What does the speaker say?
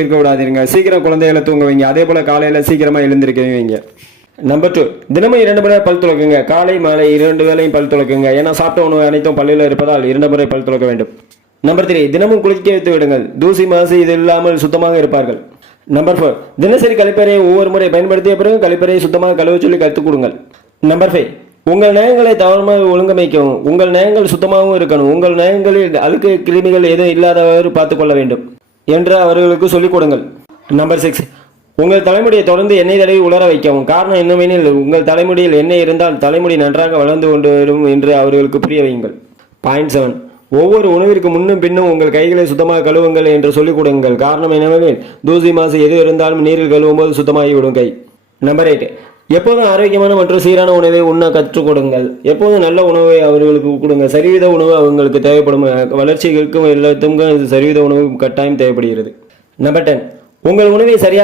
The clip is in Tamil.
இருக்க விடாதீங்க. சீக்கிரம் குழந்தைகளை தூங்க வைங்க. அதே போல காலையில சீக்கிரமா எழுந்திருக்க வைங்க. நம்பர் 2, தினமும் 2 முறை பல் துலக்குங்க. காலை மாலை 2 வேளையும் பல் துலக்குங்க. ஏன்னா சாப்பிட்ட உணவு அனைத்தும் பல்லில் இருப்பதால் 2 முறை பல் துலக்க வேண்டும். நம்பர் 3, தினமும் குளிக்க வைத்து விடுங்கள். தூசி மாசு இது இல்லாமல் சுத்தமாக இருப்பார்கள். நம்பர் 4, தினசரி கழிப்பறையை ஒவ்வொரு முறை பயன்படுத்திய பிறகு கழிப்பறையை சுத்தமாக கழுவ சொல்லி கற்றுக் கொடுங்கள். நம்பர் 5, உங்கள் நயங்களை தவறாமல் ஒழுங்கமைக்கவும். உங்கள் நயங்கள் சுத்தமாகவும் இருக்கணும். உங்கள் நயங்களில் அழுக்கு கிருமிகள் எதுவும் இல்லாதவாறு பார்த்துக்கொள்ள வேண்டும் என்று அவர்களுக்கு சொல்லிக் கொடுங்கள். நம்பர் 6, உங்கள் தலைமுடியை தொடர்ந்து எண்ணெய் தடவி உலர வைக்கவும். காரணம் என்னவெனில் உங்கள் தலைமுடியில் எண்ணெய் இருந்தால் தலைமுடி நன்றாக வளர்ந்து கொண்டு வரும் என்று அவர்களுக்கு புரிய வையுங்கள். பாயிண்ட் 7, ஒவ்வொரு உணவிற்கு முன்னும் பின்னும் உங்கள் கைகளை சுத்தமாக கழுவுங்கள் என்று சொல்லிக் கொடுங்கள். காரணம் என்னவெனில் தூசி மாசு எது இருந்தாலும் நீரில் கழுவும் போது சுத்தமாகிவிடும் கை. நம்பர் 8, எப்போதும் ஆரோக்கியமான மற்றும் சீரான உணவை உண்ண கற்றுக் கொடுங்கள். எப்போதும் நல்ல உணவை அவர்களுக்கு கொடுங்க. சரிவித உணவு அவங்களுக்கு தேவைப்படும். வளர்ச்சிகளுக்கும் எல்லாத்துக்கும் சரிவித உணவு கட்டாயம் தேவைப்படுகிறது. நம்பர் 10, உங்கள் உணவை சரியாக